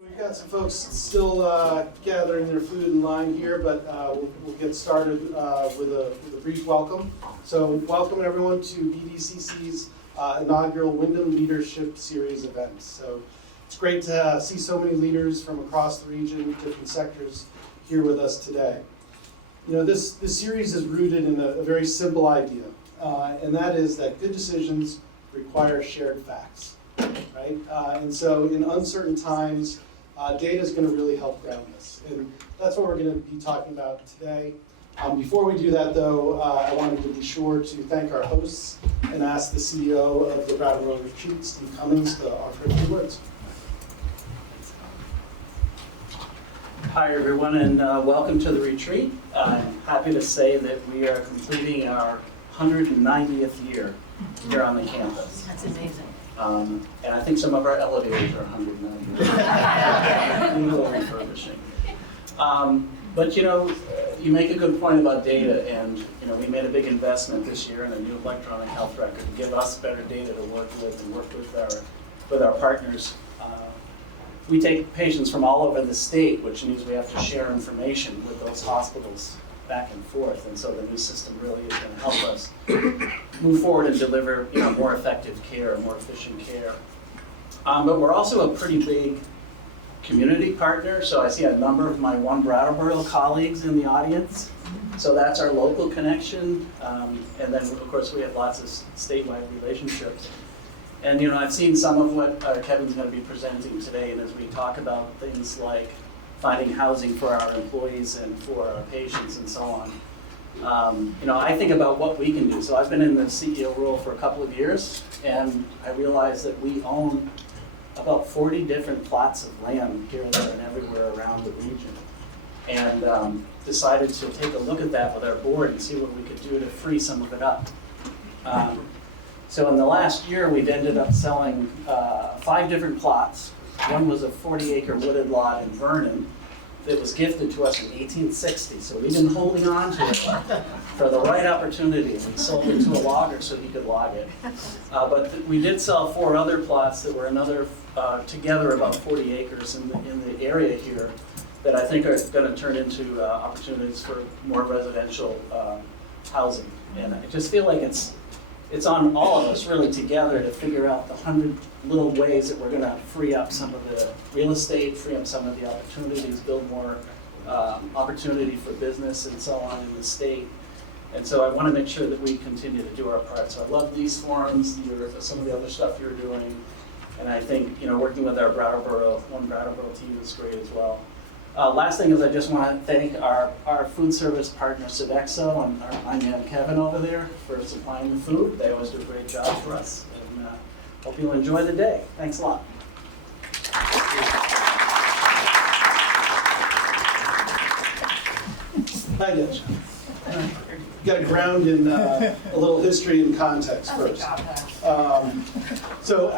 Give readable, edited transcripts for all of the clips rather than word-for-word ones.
We've got some folks still gathering their food in line here, but we'll get started with a brief welcome. So welcome everyone to BDCC's inaugural Windham Leadership Series event. So it's great to see so many leaders from across the region, different sectors here with us today. You know, this series is rooted in a very simple idea, and that is that good decisions require shared facts, right? And so in uncertain times, data is going to really help ground this, and that's what we're going to be talking about today. Before we do that, though, I wanted to be sure to thank our hosts and ask the CEO of the Brattleboro Retreat, Steve Cummings, to offer a few words. Hi, everyone, and welcome to the retreat. I'm happy to say that we are completing our 190th year here on the campus. That's amazing. And I think some of our elevators are 190. Need a little refurbishing. But you know, you make a good point about data, and you know, we made a big investment this year in a new electronic health record to give us better data to work with and work with our partners. We take patients from all over the state, which means we have to share information with those hospitals back and forth, and so the new system really is going to help us move forward and deliver, you know, more effective care, more efficient care. But we're also a pretty big community partner, so I see a number of my One Brattleboro colleagues in the audience. So that's our local connection, and then of course we have lots of statewide relationships. And you know, I've seen some of what Kevin's going to be presenting today, and as we talk about things like finding housing for our employees and for our patients and so on, you know, I think about what we can do. So I've been in the CEO role for a couple of years, and I realize that we own about 40 different plots of land here, there, and everywhere around the region. And decided to take a look at that with our board and see what we could do to free some of it up. So in the last year, we've ended up selling 5 different plots. One was a 40-acre wooded lot in Vernon that was gifted to us in 1860. So we've been holding on to it for the right opportunity. We sold it to a logger so he could log it. But we did sell 4 other plots that were another, together about 40 acres in the area here that I think are going to turn into opportunities for more residential housing. And I just feel like it's on all of us really together to figure out the 100 little ways that we're going to free up some of the real estate, free up some of the opportunities, build more opportunity for business and so on in the state. And so I want to make sure that we continue to do our part. So I love these forums, some of the other stuff you're doing, and I think, you know, working with our One Brattleboro team is great as well. Last thing is I just want to thank our food service partner, Sodexo, and my man Kevin over there for supplying the food. They always do a great job for us, and hope you'll enjoy the day. Thanks a lot. Hi, Dish. Got to ground in a little history and context first. So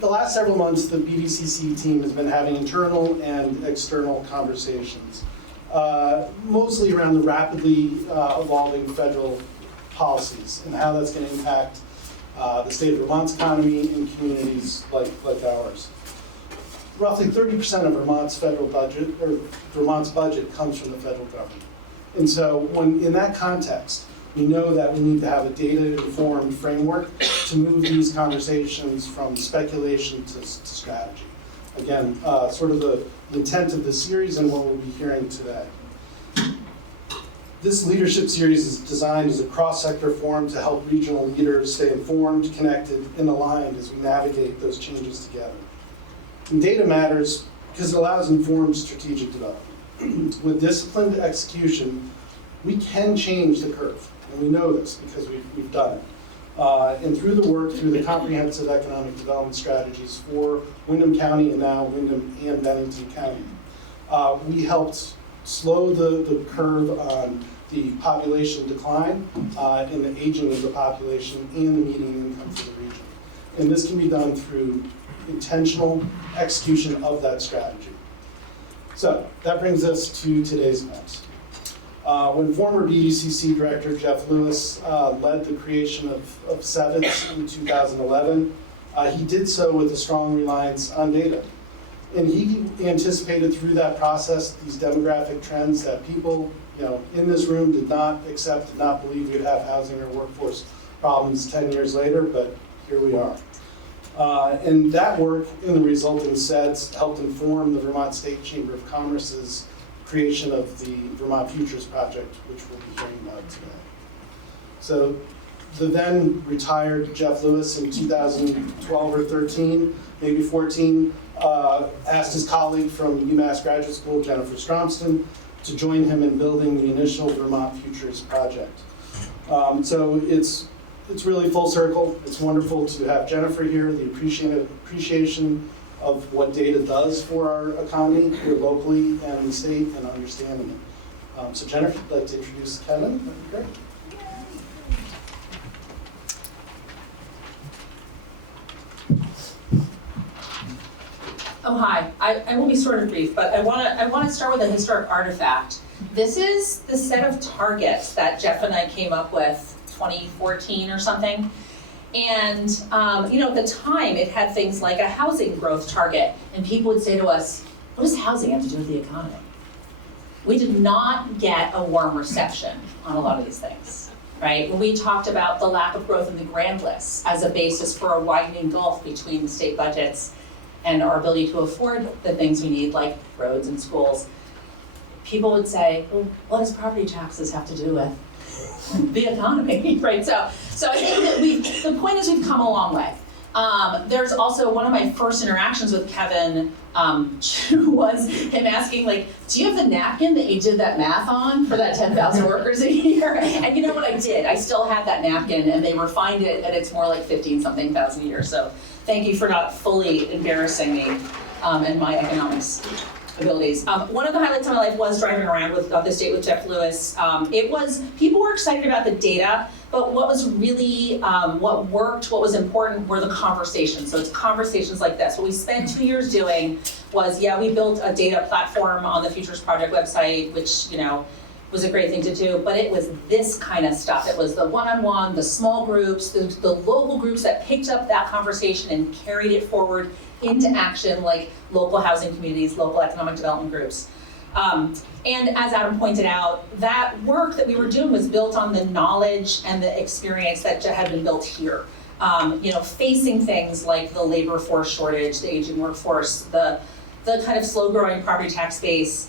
the last several months, the BDCC team has been having internal and external conversations, mostly around the rapidly evolving federal policies and how that's going to impact the state of Vermont's economy and communities like ours. Roughly 30% of Vermont's federal budget, or Vermont's budget, comes from the federal government. And so when in that context, we know that we need to have a data-informed framework to move these conversations from speculation to strategy. Again, sort of the intent of this series and what we'll be hearing today. This leadership series is designed as a cross-sector forum to help regional leaders stay informed, connected, and aligned as we navigate those changes together. And data matters because it allows informed strategic development. With disciplined execution, we can change the curve. And we know this because we've done it. And through the comprehensive economic development strategies for Windham County and now Windham and Bennington County, we helped slow the curve on the population decline and the aging of the population and the median income for the region. And this can be done through intentional execution of that strategy. So that brings us to today's event. When former BDCC Director Jeff Lewis led the creation of CEVITS in 2011, he did so with a strong reliance on data. And he anticipated through that process these demographic trends that people, in this room did not accept, did not believe we'd have housing or workforce problems 10 years later, but here we are. And that work and the resulting SEDS helped inform the Vermont State Chamber of Commerce's creation of the Vermont Futures Project, which we'll be hearing about today. So the then retired Jeff Lewis in 2012 or 13, maybe 14, asked his colleague from UMass Graduate School, Jennifer Stromston, to join him in building the initial Vermont Futures Project. So it's really full circle. It's wonderful to have Jennifer here, the appreciation of what data does for our economy here locally and the state, and understanding it. So Jennifer, if you'd like to introduce Kevin, that'd be great. Oh, hi. I will be sort of brief, but I want to start with a historic artifact. This is the set of targets that Jeff and I came up with 2014 or something. And, at the time, it had things like a housing growth target. And people would say to us, what does housing have to do with the economy? We did not get a warm reception on a lot of these things, right? When we talked about the lack of growth in the grand lists as a basis for a widening gulf between the state budgets and our ability to afford the things we need, like roads and schools, people would say, well, what does property taxes have to do with the economy, right? So I think that the point is we've come a long way. There's also one of my first interactions with Kevin Chu was him asking, do you have the napkin that you did that math on for that 10,000 workers a year? And you know what I did? I still had that napkin, and they refined it, and it's more like 15-something thousand a year. So thank you for not fully embarrassing me and my economics abilities. One of the highlights of my life was driving around with the state with Jeff Lewis. People were excited about the data, but what was really, what worked, what was important were the conversations. So it's conversations like this. What we spent 2 years doing was, we built a data platform on the Futures Project website, which, was a great thing to do, but it was this kind of stuff. It was the one-on-one, the small groups, the local groups that picked up that conversation and carried it forward into action, like local housing communities, local economic development groups. And as Adam pointed out, that work that we were doing was built on the knowledge and the experience that had been built here. Facing things like the labor force shortage, the aging workforce, the kind of slow-growing property tax base.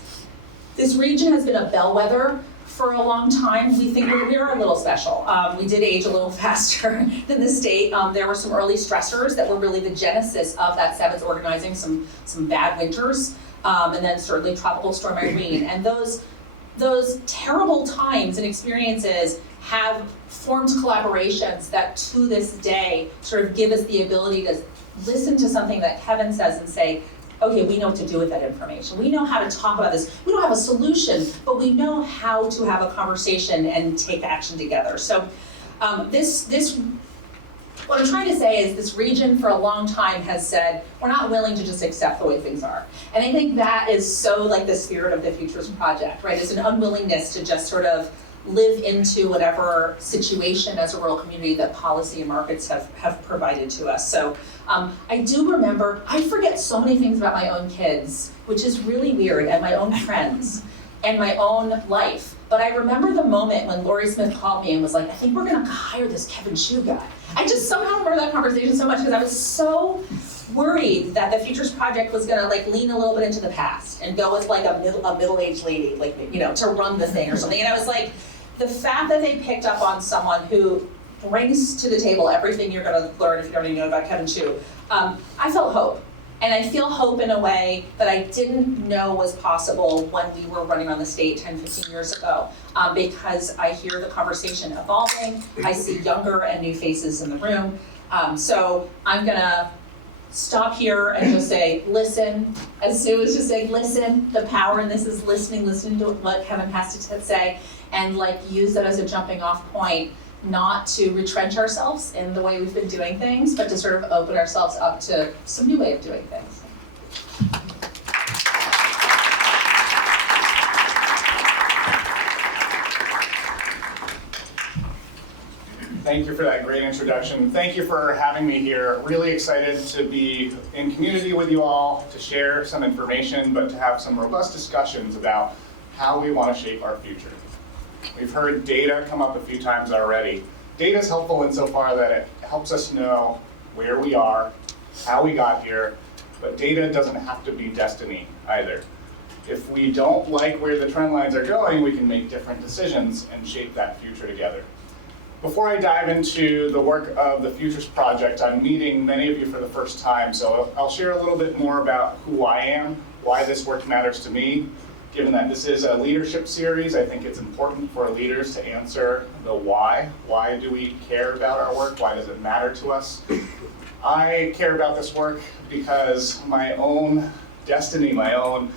This region has been a bellwether for a long time. We think we're a little special. We did age a little faster than the state. There were some early stressors that were really the genesis of that sevens organizing, some bad winters, and then certainly Tropical Storm Irene. And those terrible times and experiences have formed collaborations that to this day sort of give us the ability to listen to something that Kevin says and say, okay, we know what to do with that information. We know how to talk about this. We don't have a solution, but we know how to have a conversation and take action together. So what I'm trying to say is this region for a long time has said, we're not willing to just accept the way things are. And I think that is so like the spirit of the Futures Project, right? It's an unwillingness to just sort of live into whatever situation as a rural community that policy and markets have provided to us. So I do remember, I forget so many things about my own kids, which is really weird, and my own friends, and my own life. But I remember the moment when Lori Smith called me and was like, I think we're gonna hire this Kevin Chu guy. I just somehow remember that conversation so much because I was so worried that the Futures Project was gonna lean a little bit into the past and go with a middle-aged lady, to run the thing or something. And I was like, the fact that they picked up on someone who brings to the table everything you're gonna learn if you already know about Kevin Chu, I felt hope. And I feel hope in a way that I didn't know was possible when we were running around the state 10, 15 years ago, because I hear the conversation evolving, I see younger and new faces in the room. So I'm gonna stop here and just say, listen. As Sue was just saying, listen. The power in this is listening to what Kevin has to say, and use that as a jumping off point, not to retrench ourselves in the way we've been doing things, but to sort of open ourselves up to some new way of doing things. Thank you for that great introduction. Thank you for having me here. Really excited to be in community with you all, to share some information, but to have some robust discussions about how we want to shape our future. We've heard data come up a few times already. Data is helpful insofar that it helps us know where we are, how we got here, but data doesn't have to be destiny either. If we don't like where the trend lines are going, we can make different decisions and shape that future together. Before I dive into the work of the Futures Project, I'm meeting many of you for the first time, so I'll share a little bit more about who I am, why this work matters to me. Given that this is a leadership series, I think it's important for leaders to answer the why. Why do we care about our work? Why does it matter to us? I care about this work because my own destiny, my own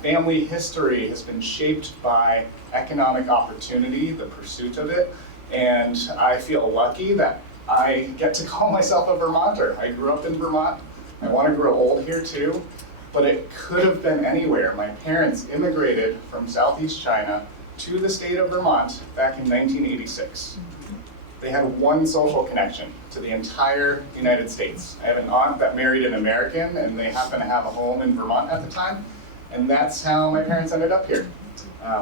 family history has been shaped by economic opportunity, the pursuit of it. And I feel lucky that I get to call myself a Vermonter. I grew up in Vermont. I want to grow old here too, but it could have been anywhere. My parents immigrated from Southeast China to the state of Vermont back in 1986. They had one social connection to the entire United States. I have an aunt that married an American, and they happen to have a home in Vermont at the time, and that's how my parents ended up here.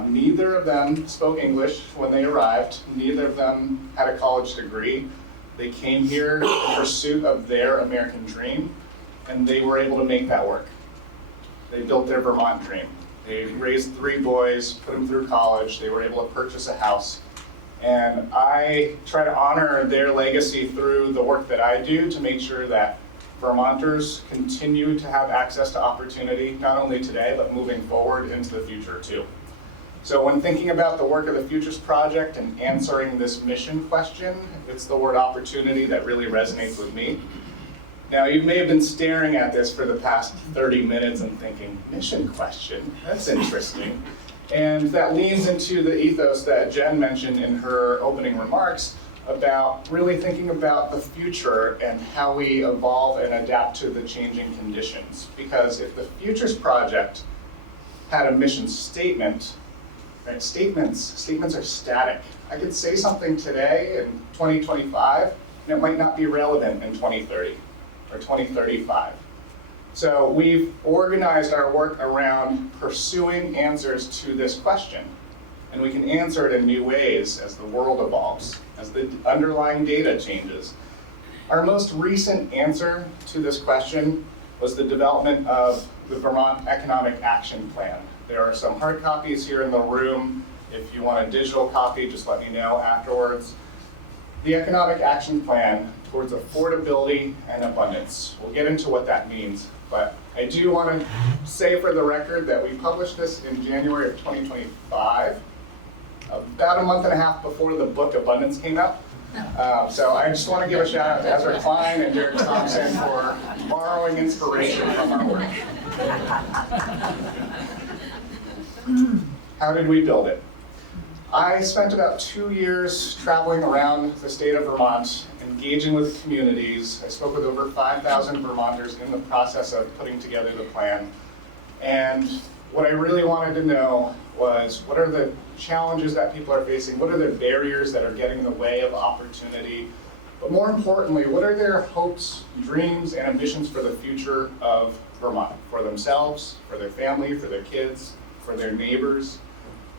Neither of them spoke English when they arrived. Neither of them had a college degree. They came here in pursuit of their American dream, and they were able to make that work. They built their Vermont dream. They raised 3 boys, put them through college. They were able to purchase a house. And I try to honor their legacy through the work that I do to make sure that Vermonters continue to have access to opportunity, not only today, but moving forward into the future too. So when thinking about the work of the Futures Project and answering this mission question, it's the word opportunity that really resonates with me. Now, you may have been staring at this for the past 30 minutes and thinking, mission question, that's interesting. And that leans into the ethos that Jen mentioned in her opening remarks about really thinking about the future and how we evolve and adapt to the changing conditions. Because if the Futures Project had a mission statement, right, statements are static. I could say something today in 2025, and it might not be relevant in 2030 or 2035. So we've organized our work around pursuing answers to this question. And we can answer it in new ways as the world evolves, as the underlying data changes. Our most recent answer to this question was the development of the Vermont Economic Action Plan. There are some hard copies here in the room. If you want a digital copy, just let me know afterwards. The Economic Action Plan towards affordability and abundance. We'll get into what that means, but I do want to say for the record that we published this in January of 2025, about a month and a half before the book Abundance came out. So I just want to give a shout out to Ezra Klein and Derek Thompson for borrowing inspiration from our work. How did we build it? I spent about 2 years traveling around the state of Vermont, engaging with communities. I spoke with over 5,000 Vermonters in the process of putting together the plan. And what I really wanted to know was, what are the challenges that people are facing? What are the barriers that are getting in the way of opportunity? But more importantly, what are their hopes, dreams, and ambitions for the future of Vermont, for themselves, for their family, for their kids, for their neighbors?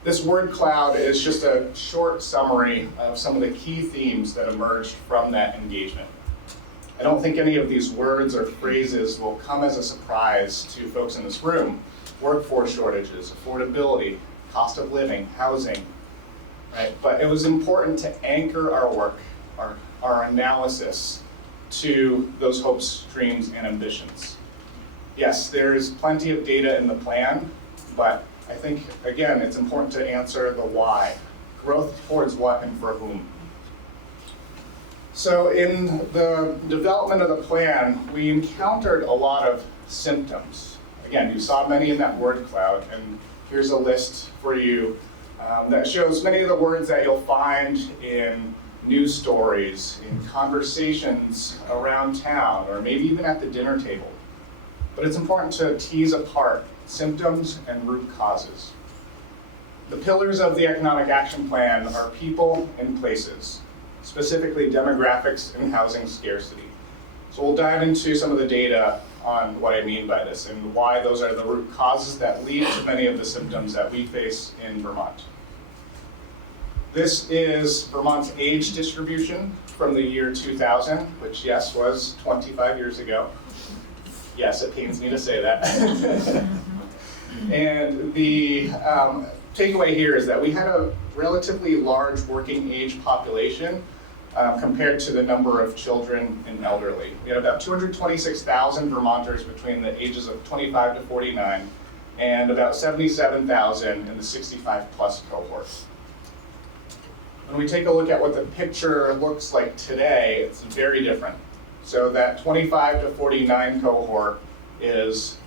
This word cloud is just a short summary of some of the key themes that emerged from that engagement. I don't think any of these words or phrases will come as a surprise to folks in this room. Workforce shortages, affordability, cost of living, housing, right? But it was important to anchor our work, our analysis to those hopes, dreams, and ambitions. Yes, there's plenty of data in the plan, but I think, again, it's important to answer the why. Growth towards what and for whom. So in the development of the plan, we encountered a lot of symptoms. Again, you saw many in that word cloud, and here's a list for you that shows many of the words that you'll find in news stories, in conversations around town, or maybe even at the dinner table. But it's important to tease apart symptoms and root causes. The pillars of the Economic Action Plan are people and places. specifically demographics and housing scarcity. So we'll dive into some of the data on what I mean by this and why those are the root causes that lead to many of the symptoms that we face in Vermont. This is Vermont's age distribution from the year 2000, which, yes, was 25 years ago. Yes, it pains me to say that. And the takeaway here is that we had a relatively large working age population compared to the number of children and elderly. We had about 226,000 Vermonters between the ages of 25 to 49 and about 77,000 in the 65 plus cohort. When we take a look at what the picture looks like today, it's very different. So that 25 to 49 cohort is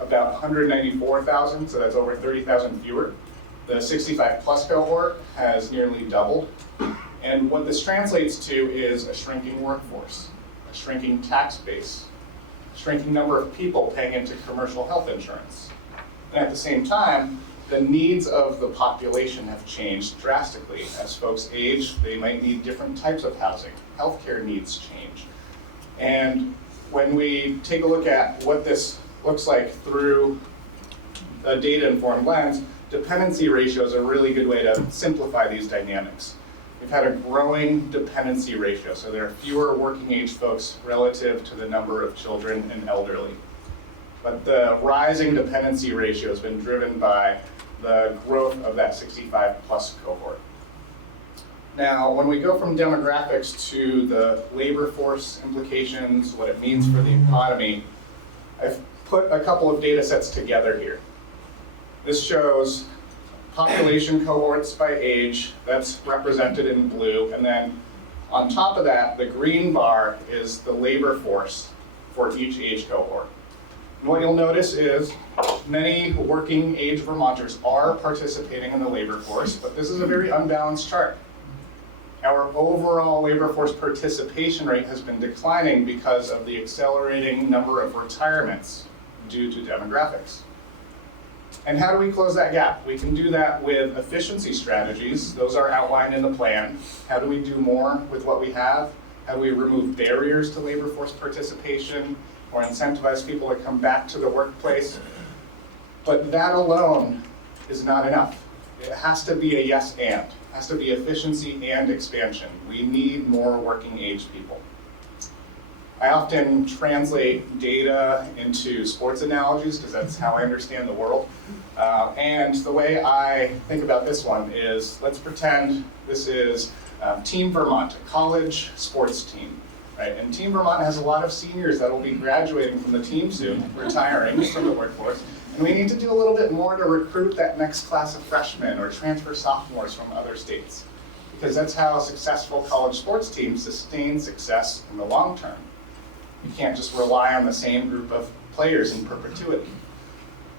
about 194,000, so that's over 30,000 fewer. The 65 plus cohort has nearly doubled. And what this translates to is a shrinking workforce, a shrinking tax base, a shrinking number of people paying into commercial health insurance. And at the same time, the needs of the population have changed drastically. As folks age, they might need different types of housing. Healthcare needs change. And when we take a look at what this looks like through a data-informed lens, dependency ratio is a really good way to simplify these dynamics. We've had a growing dependency ratio, so there are fewer working age folks relative to the number of children and elderly. But the rising dependency ratio has been driven by the growth of that 65 plus cohort. Now, when we go from demographics to the labor force implications, what it means for the economy, I've put a couple of data sets together here. This shows population cohorts by age, that's represented in blue, and then on top of that, the green bar is the labor force for each age cohort. And what you'll notice is many working age Vermonters are participating in the labor force, but this is a very unbalanced chart. Our overall labor force participation rate has been declining because of the accelerating number of retirements due to demographics. And how do we close that gap? We can do that with efficiency strategies. Those are outlined in the plan. How do we do more with what we have? How do we remove barriers to labor force participation or incentivize people to come back to the workplace? But that alone is not enough. It has to be a yes and. It has to be efficiency and expansion. We need more working age people. I often translate data into sports analogies because that's how I understand the world. And the way I think about this one is, let's pretend this is Team Vermont, a college sports team. Right? And Team Vermont has a lot of seniors that will be graduating from the team soon, retiring from the workforce. And we need to do a little bit more to recruit that next class of freshmen or transfer sophomores from other states. Because that's how successful college sports teams sustain success in the long term. You can't just rely on the same group of players in perpetuity.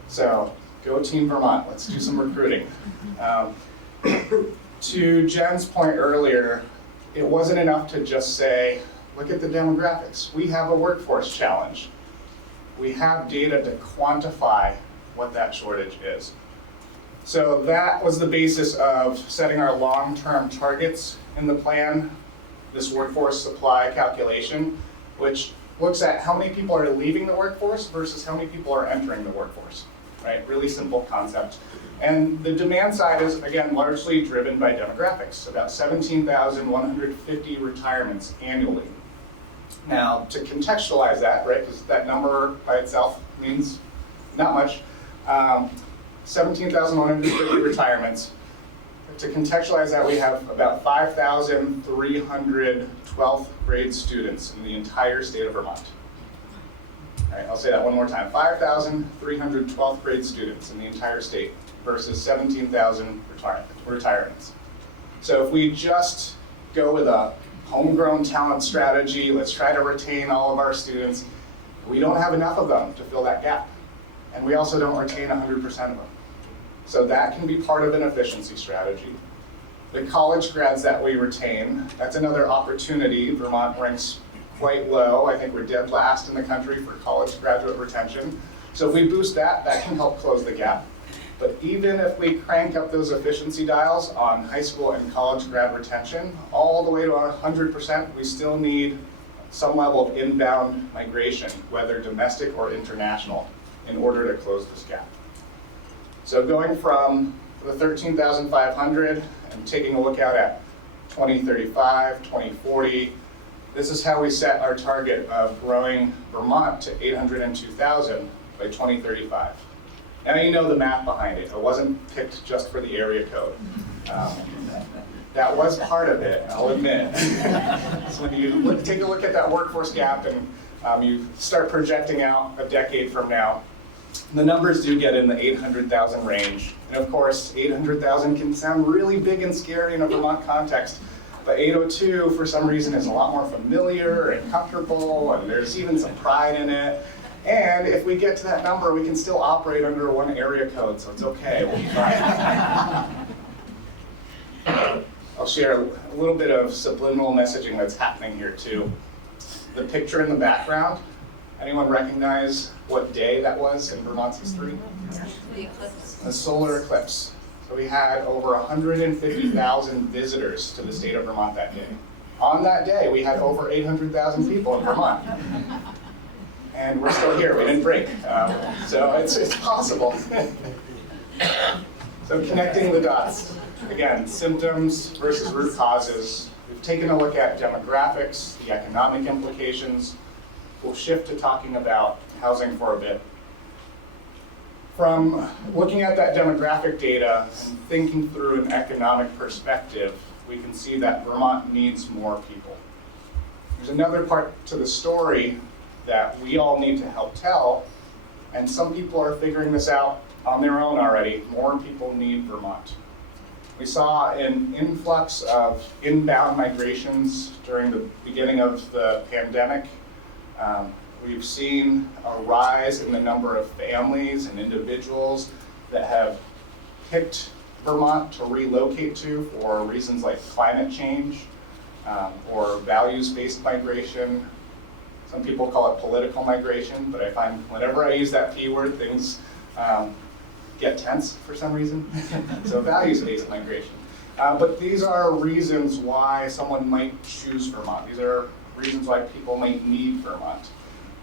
So go Team Vermont, let's do some recruiting. To Jen's point earlier, it wasn't enough to just say, look at the demographics. We have a workforce challenge. We have data to quantify what that shortage is. So that was the basis of setting our long-term targets in the plan, this workforce supply calculation, which looks at how many people are leaving the workforce versus how many people are entering the workforce, right? Really simple concept. And the demand side is, again, largely driven by demographics, about 17,150 retirements annually. Now, to contextualize that, right, because that number by itself means not much, 17,150 retirements. To contextualize that, we have about 5,300 12th grade students in the entire state of Vermont. All right, I'll say that one more time. 5,300 12th grade students in the entire state versus 17,000 retirements. So if we just go with a homegrown talent strategy, let's try to retain all of our students, we don't have enough of them to fill that gap. And we also don't retain 100% of them. So that can be part of an efficiency strategy. The college grads that we retain, that's another opportunity. Vermont ranks quite low. I think we're dead last in the country for college graduate retention. So if we boost that, that can help close the gap. But even if we crank up those efficiency dials on high school and college grad retention, all the way to 100%, we still need some level of inbound migration, whether domestic or international, in order to close this gap. So going from the 13,500 and taking a look out at 2035, 2040, this is how we set our target of growing Vermont to 802,000 by 2035. Now you know the math behind it. It wasn't picked just for the area code. That was part of it, I'll admit. So when you take a look at that workforce gap and you start projecting out a decade from now, the numbers do get in the 800,000 range. And of course, 800,000 can sound really big and scary in a Vermont context, but 802 for some reason is a lot more familiar and comfortable, and there's even some pride in it. And if we get to that number, we can still operate under one area code, so it's okay, we'll be fine. I'll share a little bit of subliminal messaging that's happening here too. The picture in the background, anyone recognize what day that was in Vermont's history? The eclipse. The solar eclipse. So we had over 150,000 visitors to the state of Vermont that day. On that day, we had over 800,000 people in Vermont. And we're still here, we didn't break. So it's possible. So connecting the dots. Again, symptoms versus root causes. We've taken a look at demographics, the economic implications. We'll shift to talking about housing for a bit. From looking at that demographic data and thinking through an economic perspective, we can see that Vermont needs more people. There's another part to the story that we all need to help tell, and some people are figuring this out on their own already. More people need Vermont. We saw an influx of inbound migrations during the beginning of the pandemic. We've seen a rise in the number of families and individuals that have picked Vermont to relocate to for reasons like climate change or values-based migration. Some people call it political migration, but I find whenever I use that P word, things get tense for some reason. So values-based migration. But these are reasons why someone might choose Vermont. These are reasons why people might need Vermont,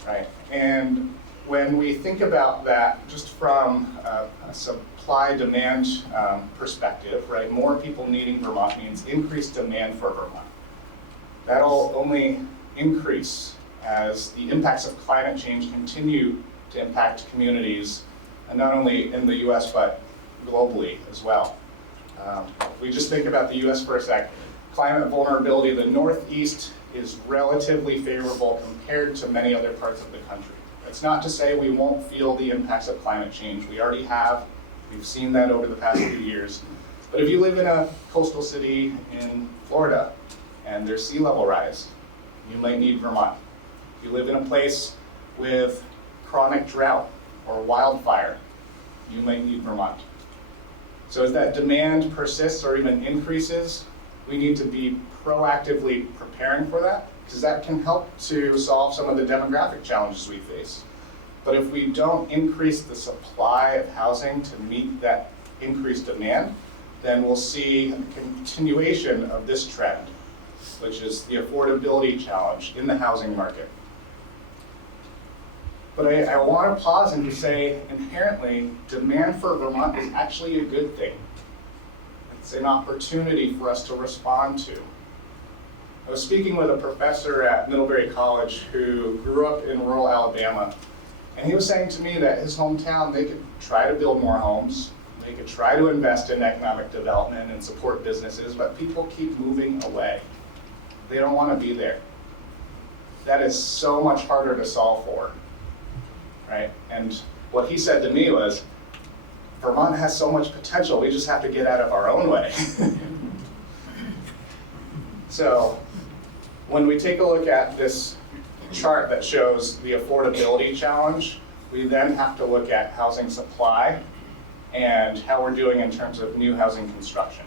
right? And when we think about that just from a supply-demand perspective, right, more people needing Vermont means increased demand for Vermont. That'll only increase as the impacts of climate change continue to impact communities, and not only in the US, but globally as well. If we just think about the US for a sec, climate vulnerability, the Northeast is relatively favorable compared to many other parts of the country. That's not to say we won't feel the impacts of climate change. We already have. We've seen that over the past few years. But if you live in a coastal city in Florida and there's sea level rise, you might need Vermont. If you live in a place with chronic drought or wildfire, you might need Vermont. So as that demand persists or even increases, we need to be proactively preparing for that, because that can help to solve some of the demographic challenges we face. But if we don't increase the supply of housing to meet that increased demand, then we'll see a continuation of this trend, which is the affordability challenge in the housing market. But I want to pause and just say, inherently, demand for Vermont is actually a good thing. It's an opportunity for us to respond to. I was speaking with a professor at Middlebury College who grew up in rural Alabama, and he was saying to me that his hometown, they could try to build more homes, they could try to invest in economic development and support businesses, but people keep moving away. They don't want to be there. That is so much harder to solve for, right? And what he said to me was, Vermont has so much potential, we just have to get out of our own way. So when we take a look at this chart that shows the affordability challenge, we then have to look at housing supply and how we're doing in terms of new housing construction.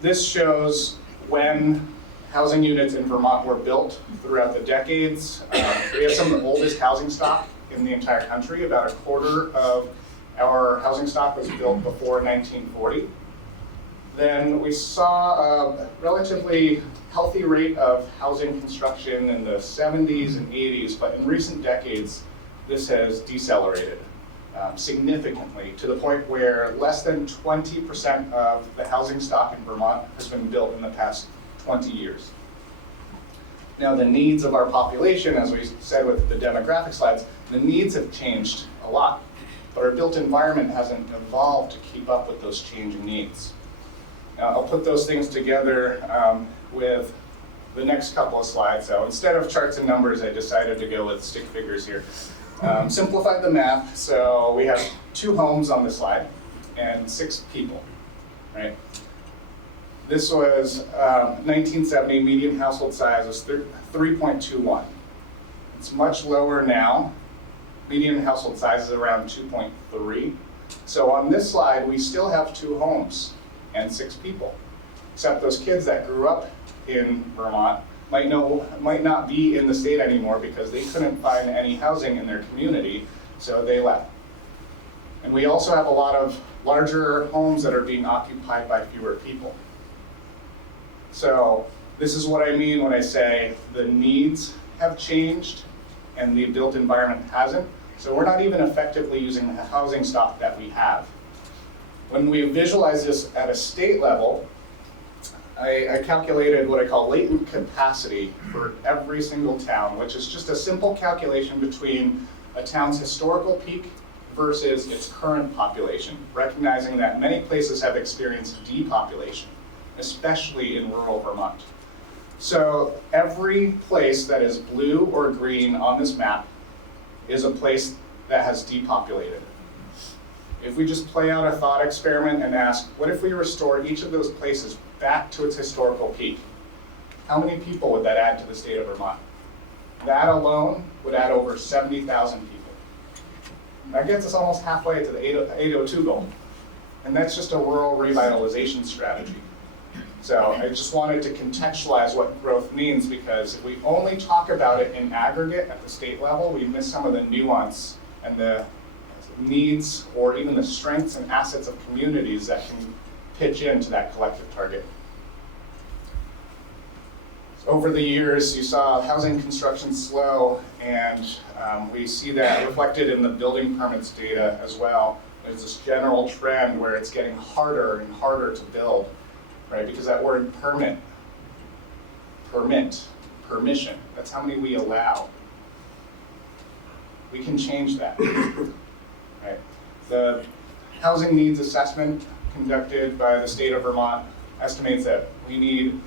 This shows when housing units in Vermont were built throughout the decades. We have some of the oldest housing stock in the entire country. About a quarter of our housing stock was built before 1940, then we saw a relatively healthy rate of housing construction in the 70s and 80s, but in recent decades, this has decelerated significantly to the point where less than 20% of the housing stock in Vermont has been built in the past 20 years. Now, the needs of our population, as we said with the demographic slides, the needs have changed a lot, but our built environment hasn't evolved to keep up with those changing needs. Now, I'll put those things together with the next couple of slides. So instead of charts and numbers, I decided to go with stick figures here. Simplified the math, so we have 2 homes on the slide and 6 people, right? This was 1970, median household size was 3.21. It's much lower now. Median household size is around 2.3. So on this slide, we still have 2 homes and 6 people, except those kids that grew up in Vermont might not be in the state anymore because they couldn't find any housing in their community, so they left. And we also have a lot of larger homes that are being occupied by fewer people. So this is what I mean when I say the needs have changed and the built environment hasn't. So we're not even effectively using the housing stock that we have. When we visualize this at a state level, I calculated what I call latent capacity for every single town, which is just a simple calculation between a town's historical peak versus its current population, recognizing that many places have experienced depopulation, especially in rural Vermont. So every place that is blue or green on this map is a place that has depopulated. If we just play out a thought experiment and ask, what if we restore each of those places back to its historical peak? How many people would that add to the state of Vermont? That alone would add over 70,000 people. That gets us almost halfway to the 802 goal. And that's just a rural revitalization strategy. So I just wanted to contextualize what growth means, because if we only talk about it in aggregate at the state level, we miss some of the nuance and the needs or even the strengths and assets of communities that can pitch into that collective target. So over the years, you saw housing construction slow, and we see that reflected in the building permits data as well. There's this general trend where it's getting harder and harder to build, right? Because that word permit, permission, that's how many we allow. We can change that, right? The housing needs assessment conducted by the state of Vermont estimates that we need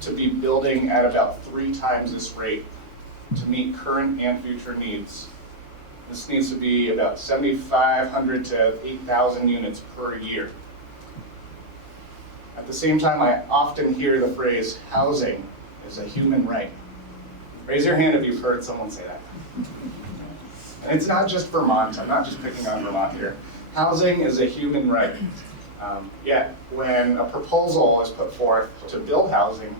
to be building at about 3 times this rate to meet current and future needs. This needs to be about 7,500 to 8,000 units per year. At the same time, I often hear the phrase, housing is a human right. Raise your hand if you've heard someone say that. And it's not just Vermont, I'm not just picking on Vermont here. Housing is a human right. Yet, when a proposal is put forth to build housing,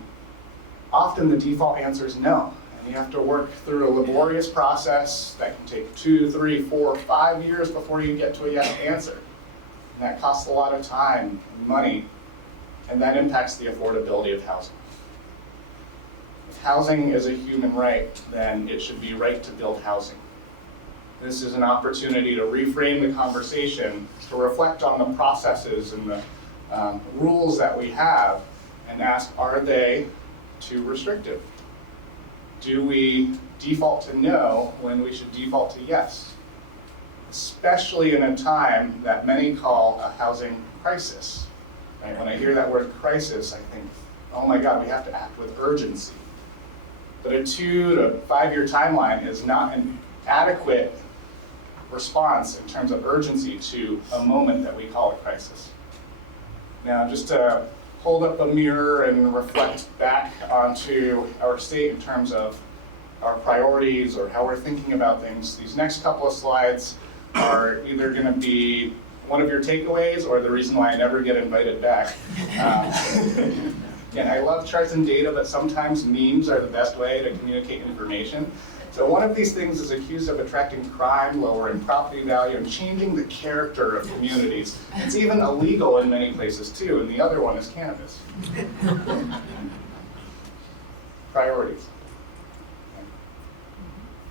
often the default answer is no. And you have to work through a laborious process that can take 2, 3, 4, 5 years before you get to a yes answer. And that costs a lot of time and money, and that impacts the affordability of housing. If housing is a human right, then it should be right to build housing. This is an opportunity to reframe the conversation, to reflect on the processes and the rules that we have, and ask, are they too restrictive? Do we default to no when we should default to yes? Especially in a time that many call a housing crisis. Right? When I hear that word crisis, I think, oh my God, we have to act with urgency. But a 2 to 5 year timeline is not an adequate response in terms of urgency to a moment that we call a crisis. Now, just to hold up a mirror and reflect back onto our state in terms of our priorities or how we're thinking about things, these next couple of slides are either going to be one of your takeaways or the reason why I never get invited back. And I love charts and data, but sometimes memes are the best way to communicate information. So one of these things is accused of attracting crime, lowering property value, and changing the character of communities. It's even illegal in many places too, and the other one is cannabis. Priorities.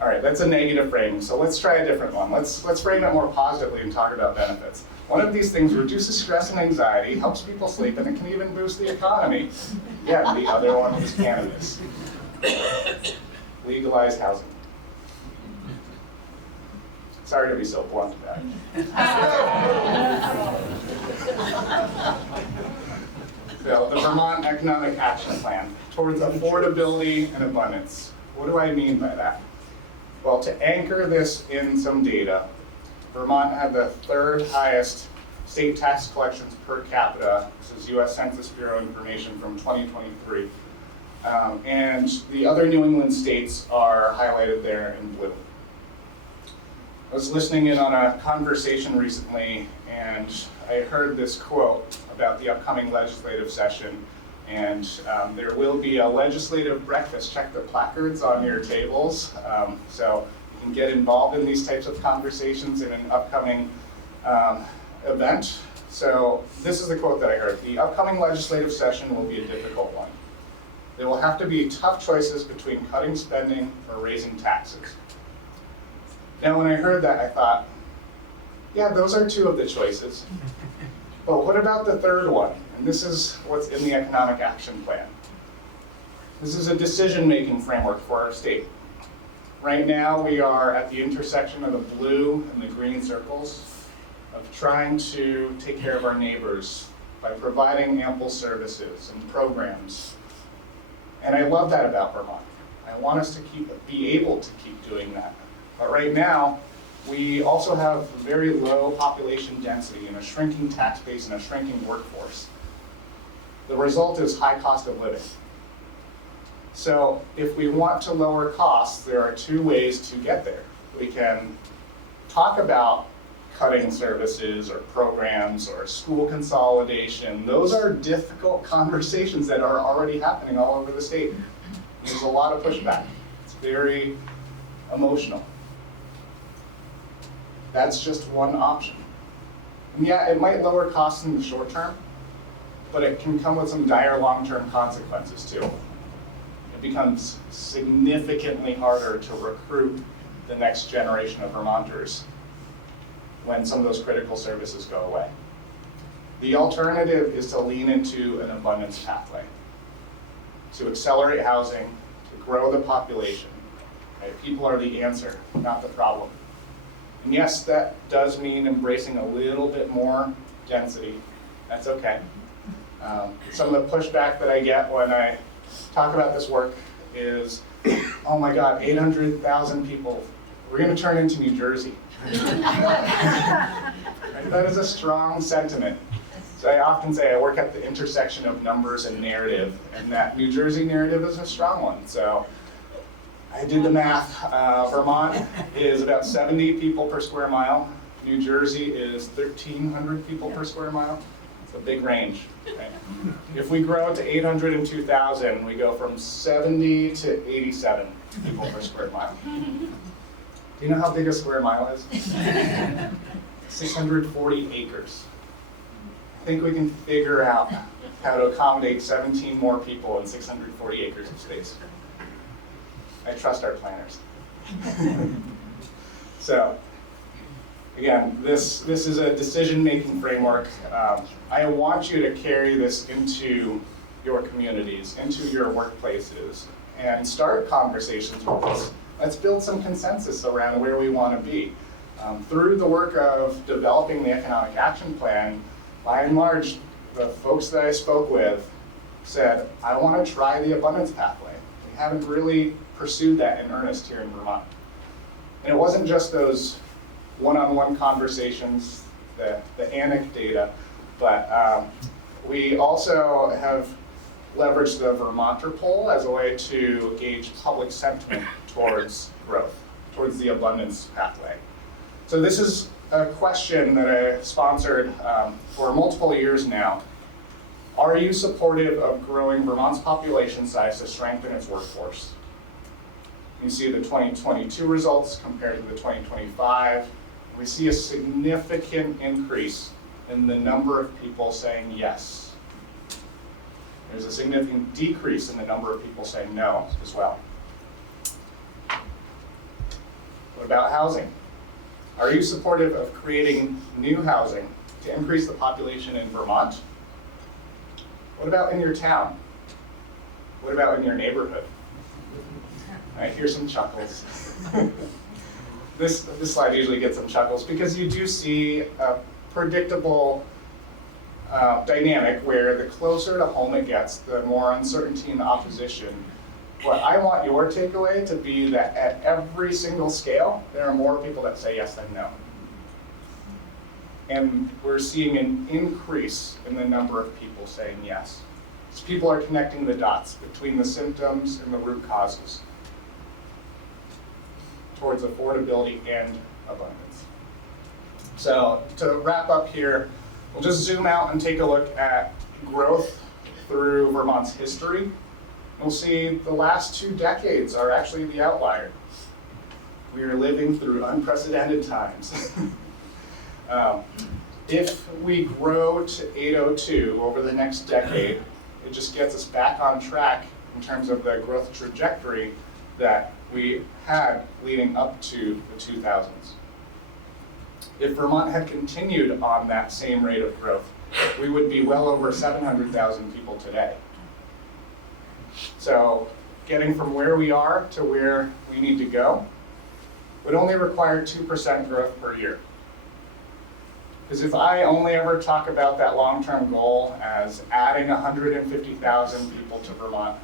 All right, that's a negative frame, so let's try a different one. Let's frame it more positively and talk about benefits. One of these things reduces stress and anxiety, helps people sleep, and it can even boost the economy. Yeah, the other one is cannabis. Legalized housing. Sorry to be so blunt about it. So, the Vermont Economic Action Plan towards affordability and abundance. What do I mean by that? Well, to anchor this in some data, Vermont had the third highest state tax collections per capita. This is US Census Bureau information from 2023. And the other New England states are highlighted there in blue. I was listening in on a conversation recently, and I heard this quote about the upcoming legislative session, and there will be a legislative breakfast. Check the placards on your tables, so you can get involved in these types of conversations in an upcoming event. So this is the quote that I heard. The upcoming legislative session will be a difficult one. There will have to be tough choices between cutting spending or raising taxes. Now, when I heard that, I thought, yeah, those are two of the choices. But what about the third one? And this is what's in the Economic Action Plan. This is a decision-making framework for our state. Right now, we are at the intersection of the blue and the green circles of trying to take care of our neighbors by providing ample services and programs. And I love that about Vermont. I want us to be able to keep doing that. But right now, we also have very low population density and a shrinking tax base and a shrinking workforce. The result is high cost of living. So if we want to lower costs, there are two ways to get there. We can talk about cutting services or programs or school consolidation. Those are difficult conversations that are already happening all over the state. There's a lot of pushback. It's very emotional. That's just one option. And yeah, it might lower costs in the short term, but it can come with some dire long-term consequences too. It becomes significantly harder to recruit the next generation of Vermonters when some of those critical services go away. The alternative is to lean into an abundance pathway, to accelerate housing, to grow the population. Right? People are the answer, not the problem. And yes, that does mean embracing a little bit more density. That's okay. Some of the pushback that I get when I talk about this work is, oh my God, 800,000 people. We're going to turn into New Jersey. Right? That is a strong sentiment. So I often say I work at the intersection of numbers and narrative, and that New Jersey narrative is a strong one. So I did the math. Vermont is about 70 people per square mile. New Jersey is 1,300 people per square mile. It's a big range. Right? If we grow it to 800 and 2,000, we go from 70 to 87 people per square mile. Do you know how big a square mile is? 640 acres. I think we can figure out how to accommodate 17 more people in 640 acres of space. I trust our planners. So, again, this is a decision-making framework. I want you to carry this into your communities, into your workplaces, and start conversations with us. Let's build some consensus around where we want to be. Through the work of developing the Economic Action Plan, by and large, the folks that I spoke with said, I want to try the abundance pathway. We haven't really pursued that in earnest here in Vermont. And it wasn't just those one-on-one conversations, the anecdata, but we also have leveraged the Vermonter poll as a way to gauge public sentiment towards growth, towards the abundance pathway. So this is a question that I sponsored for multiple years now. Are you supportive of growing Vermont's population size to strengthen its workforce? You see the 2022 results compared to the 2025. We see a significant increase in the number of people saying yes. There's a significant decrease in the number of people saying no as well. What about housing? Are you supportive of creating new housing to increase the population in Vermont? What about in your town? What about in your neighborhood? I hear some chuckles. This slide usually gets some chuckles because you do see a predictable dynamic where the closer to home it gets, the more uncertainty and opposition. What I want your takeaway to be that at every single scale, there are more people that say yes than no. And we're seeing an increase in the number of people saying yes. So people are connecting the dots between the symptoms and the root causes towards affordability and abundance. So to wrap up here, we'll just zoom out and take a look at growth through Vermont's history. We'll see the last 2 decades are actually the outlier. We are living through unprecedented times. If we grow to 802 over the next decade, it just gets us back on track in terms of the growth trajectory that we had leading up to the 2000s. If Vermont had continued on that same rate of growth, we would be well over 700,000 people today. So getting from where we are to where we need to go would only require 2% growth per year. Because if I only ever talk about that long-term goal as adding 150,000 people to Vermont,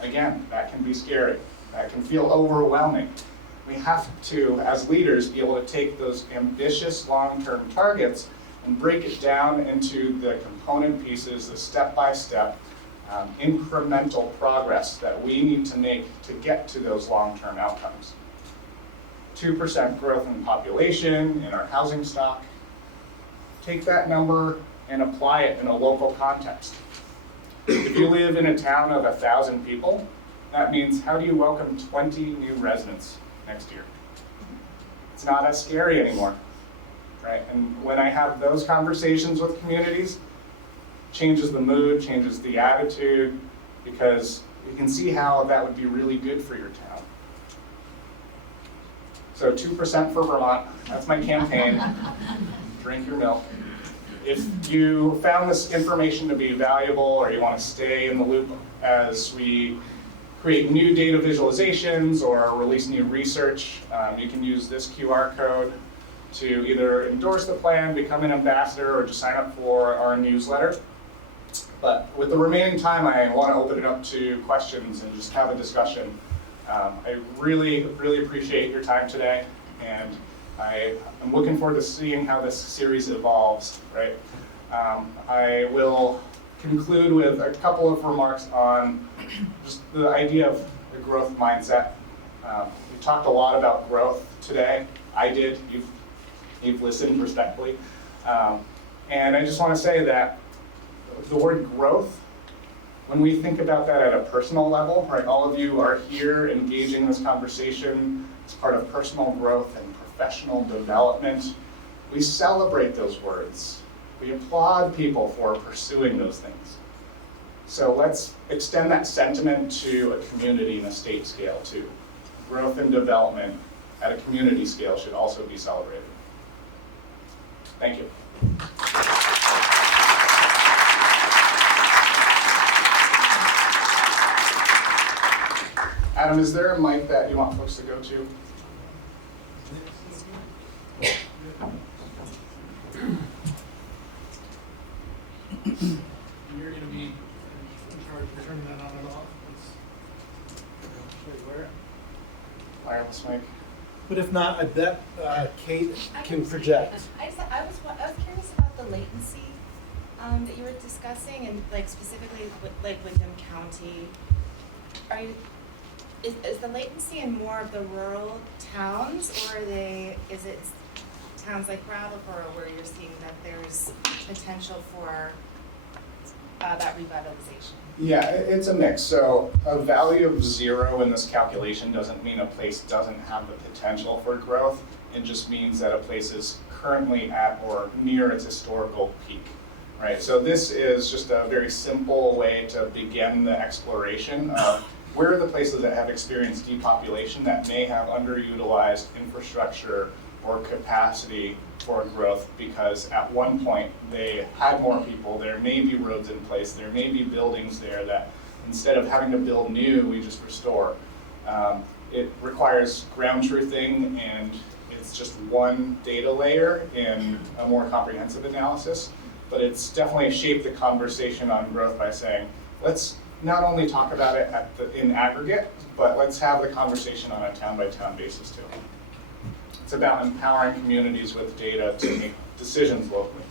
again, that can be scary. That can feel overwhelming. We have to, as leaders, be able to take those ambitious long-term targets and break it down into the component pieces, the step-by-step, incremental progress that we need to make to get to those long-term outcomes. 2% growth in population, in our housing stock. Take that number and apply it in a local context. If you live in a town of 1,000 people, that means how do you welcome 20 new residents next year? It's not as scary anymore, right? And when I have those conversations with communities, changes the mood, changes the attitude, because you can see how that would be really good for your town. So 2% for Vermont, that's my campaign. Drink your milk. If you found this information to be valuable or you want to stay in the loop as we create new data visualizations or release new research, you can use this QR code to either endorse the plan, become an ambassador, or just sign up for our newsletter. But with the remaining time, I want to open it up to questions and just have a discussion. I really, really appreciate your time today, and I'm looking forward to seeing how this series evolves, right? I will conclude with a couple of remarks on just the idea of the growth mindset. We talked a lot about growth today. I did. You've listened respectfully. And I just want to say that the word growth, when we think about that at a personal level, right, all of you are here engaging in this conversation as part of personal growth and professional development. We celebrate those words. We applaud people for pursuing those things. So let's extend that sentiment to a community and a state scale too. Growth and development at a community scale should also be celebrated. Thank you. Adam, is there a mic that you want folks to go to? You're going to be in charge of turning that on and off. Wireless mic. But if not, I bet Kate can project. I was curious about the latency that you were discussing, and like specifically with like Windham County. Is the latency in more of the rural towns, or is it towns like Brattleboro where you're seeing that there's potential for that revitalization? Yeah, it's a mix. So a value of 0 in this calculation doesn't mean a place doesn't have the potential for growth. It just means that a place is currently at or near its historical peak, right? So this is just a very simple way to begin the exploration of where are the places that have experienced depopulation that may have underutilized infrastructure or capacity for growth, because at one point they had more people, there may be roads in place, there may be buildings there that instead of having to build new, we just restore. It requires ground truthing, and it's just one data layer in a more comprehensive analysis, but it's definitely shaped the conversation on growth by saying, let's not only talk about it in aggregate, but let's have the conversation on a town-by-town basis too. It's about empowering communities with data to make decisions locally.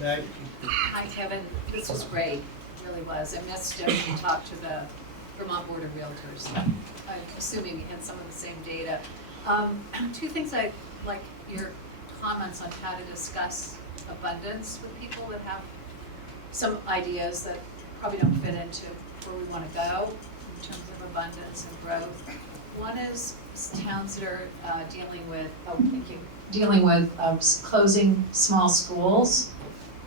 Meg? Hi, Kevin. This was great. It really was. I missed when you talked to the Vermont Board of Realtors. I'm assuming you had some of the same data. Two things I'd like your comments on how to discuss abundance with people that have some ideas that probably don't fit into where we want to go in terms of abundance and growth. One is towns that are dealing with closing small schools.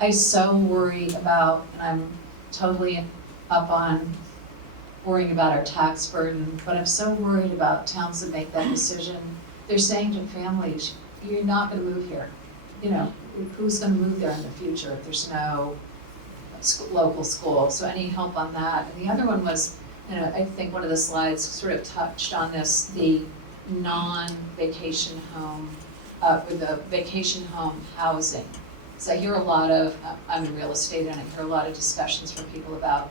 I so worry about, and I'm totally up on worrying about our tax burden, but I'm so worried about towns that make that decision. They're saying to families, you're not going to move here. You know, who's going to move there in the future if there's no local school? So any help on that? And the other one was, you know, I think one of the slides sort of touched on this, the non-vacation home, with the vacation home housing. So I hear a lot of, I'm in real estate, and I hear a lot of discussions from people about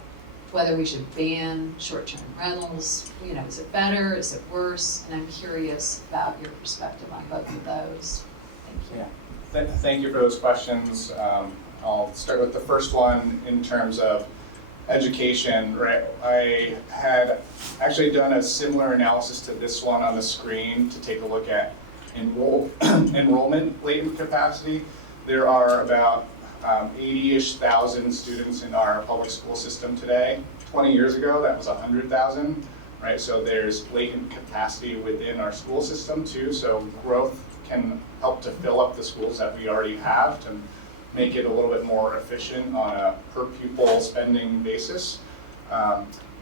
whether we should ban short-term rentals. You know, is it better, is it worse? And I'm curious about your perspective on both of those. Thank you. Yeah. Thank you for those questions. I'll start with the first one in terms of education, right? I had actually done a similar analysis to this one on the screen to take a look at enrollment latent capacity. There are about 80-ish thousand students in our public school system today. 20 years ago, that was 100,000, right? So there's latent capacity within our school system too. So growth can help to fill up the schools that we already have to make it a little bit more efficient on a per pupil spending basis.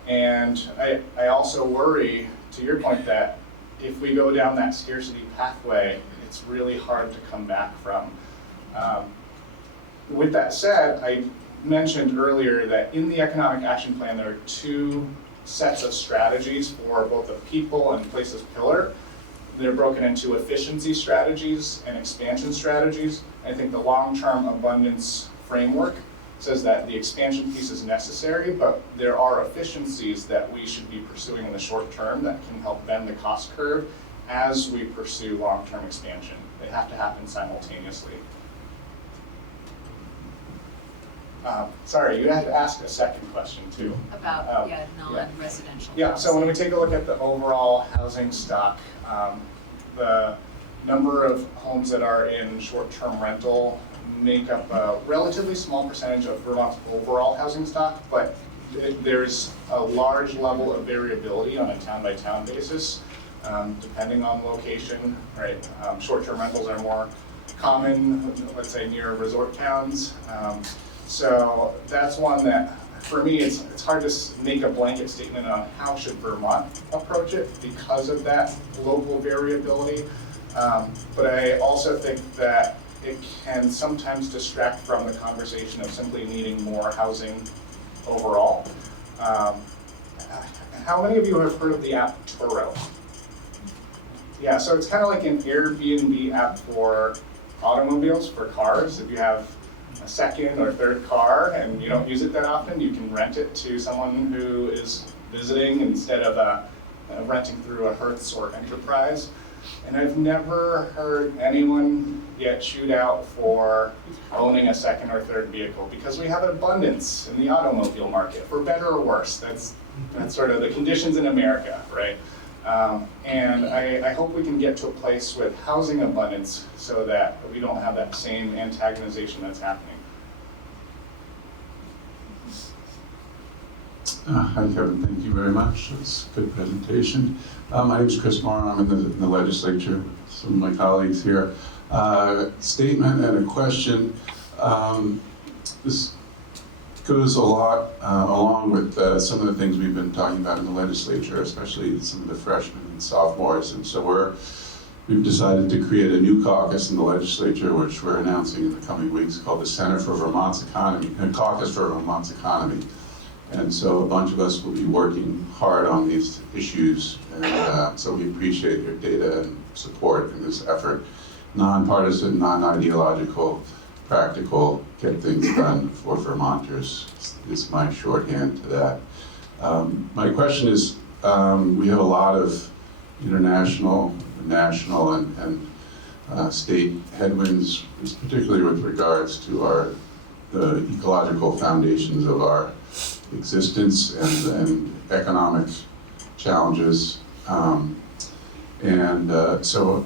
And I also worry, to your point, that if we go down that scarcity pathway, it's really hard to come back from. With that said, I mentioned earlier that in the Economic Action Plan, there are two sets of strategies for both the people and places pillar. They're broken into efficiency strategies and expansion strategies. I think the long-term abundance framework says that the expansion piece is necessary, but there are efficiencies that we should be pursuing in the short term that can help bend the cost curve as we pursue long-term expansion. They have to happen simultaneously. Sorry, you had to ask a second question too. About, non-residential. Yeah, so when we take a look at the overall housing stock, the number of homes that are in short-term rental make up a relatively small percentage of Vermont's overall housing stock, but there's a large level of variability on a town-by-town basis, depending on location, right? Short-term rentals are more common, let's say near resort towns. So that's one that, for me, it's hard to make a blanket statement on how should Vermont approach it because of that local variability. But I also think that it can sometimes distract from the conversation of simply needing more housing overall. How many of you have heard of the app Turo? Yeah, so it's kind of like an Airbnb app for automobiles, for cars. If you have a second or third car and you don't use it that often, you can rent it to someone who is visiting instead of renting through a Hertz or Enterprise. And I've never heard anyone yet shoot out for owning a second or third vehicle because we have abundance in the automobile market, for better or worse. That's sort of the conditions in America, right? And I hope we can get to a place with housing abundance so that we don't have that same antagonization that's happening. Hi, Kevin. Thank you very much. That's a good presentation. My name is Chris Morrow. I'm in the legislature. Some of my colleagues here. Statement and a question. This goes a lot along with some of the things we've been talking about in the legislature, especially some of the freshmen and sophomores. And so we've decided to create a new caucus in the legislature, which we're announcing in the coming weeks, called the Center for Vermont's Economy, and Caucus for Vermont's Economy. And so a bunch of us will be working hard on these issues, and so we appreciate your data and support in this effort. Nonpartisan, non-ideological, practical, get things done for Vermonters is my shorthand to that. My question is, we have a lot of international, national, and state headwinds, particularly with regards to the ecological foundations of our existence and economic challenges. So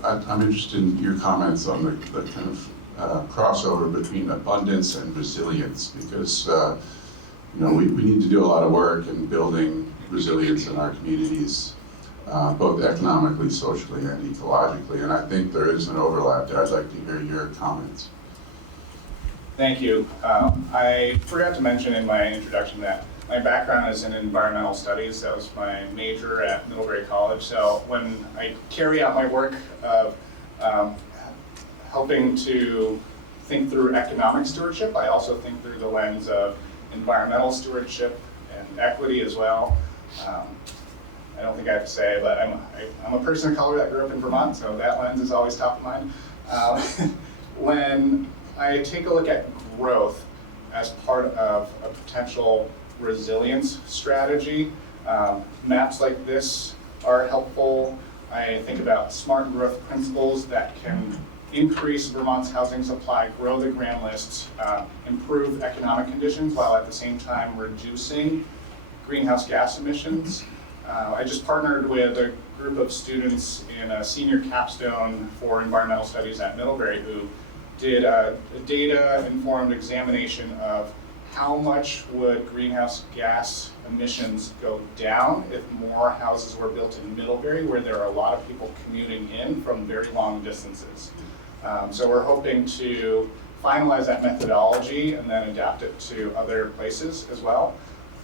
I'm interested in your comments on the kind of crossover between abundance and resilience, because we need to do a lot of work in building resilience in our communities, both economically, socially, and ecologically, and I think there is an overlap there. I'd like to hear your comments. Thank you. I forgot to mention in my introduction that my background is in environmental studies. That was my major at Middlebury College. So when I carry out my work of helping to think through economic stewardship, I also think through the lens of environmental stewardship and equity as well. I don't think I have to say, but I'm a person of color that grew up in Vermont, so that lens is always top of mind. When I take a look at growth as part of a potential resilience strategy, maps like this are helpful. I think about smart growth principles that can increase Vermont's housing supply, grow the grand list, improve economic conditions while at the same time reducing greenhouse gas emissions. I just partnered with a group of students in a senior capstone for environmental studies at Middlebury who did a data-informed examination of how much would greenhouse gas emissions go down if more houses were built in Middlebury, where there are a lot of people commuting in from very long distances. So we're hoping to finalize that methodology and then adapt it to other places as well.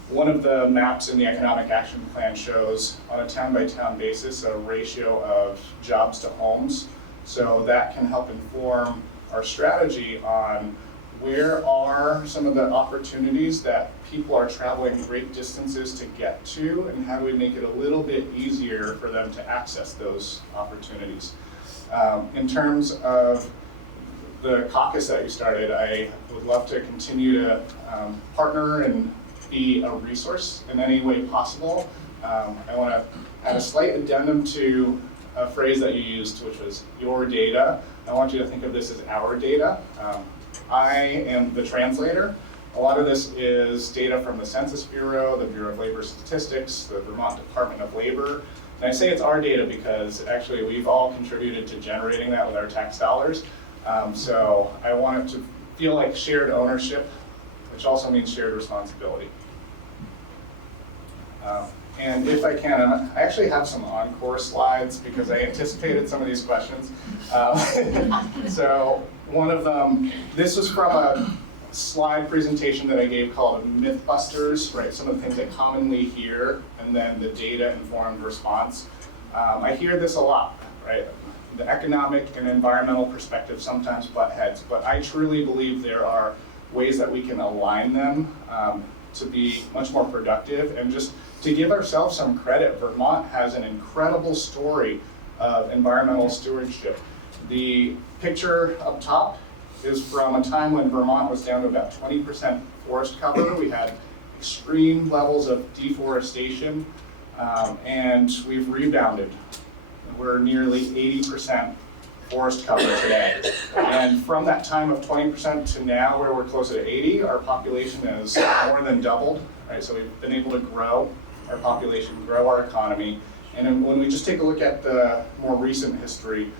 One of the maps in the Economic Action Plan shows on a town-by-town basis a ratio of jobs to homes. So that can help inform our strategy on where are some of the opportunities that people are traveling great distances to get to, and how do we make it a little bit easier for them to access those opportunities. In terms of the caucus that you started, I would love to continue to partner and be a resource in any way possible. I want to add a slight addendum to a phrase that you used, which was your data. I want you to think of this as our data. I am the translator. A lot of this is data from the Census Bureau, the Bureau of Labor Statistics, the Vermont Department of Labor. And I say it's our data because actually we've all contributed to generating that with our tax dollars. So I want it to feel like shared ownership, which also means shared responsibility. And if I can, I actually have some encore slides because I anticipated some of these questions. So one of them, this was from a slide presentation that I gave called Mythbusters, right? Some of the things I commonly hear, and then the data-informed response. I hear this a lot, right? The economic and environmental perspective sometimes butt heads, but I truly believe there are ways that we can align them to be much more productive. And just to give ourselves some credit, Vermont has an incredible story of environmental stewardship. The picture up top is from a time when Vermont was down to about 20% forest cover. We had extreme levels of deforestation, and we've rebounded. We're nearly 80% forest cover today. And from that time of 20% to now, where we're closer to 80, our population has more than doubled, right? So we've been able to grow our population, grow our economy, And then when we just take a look at the more recent history,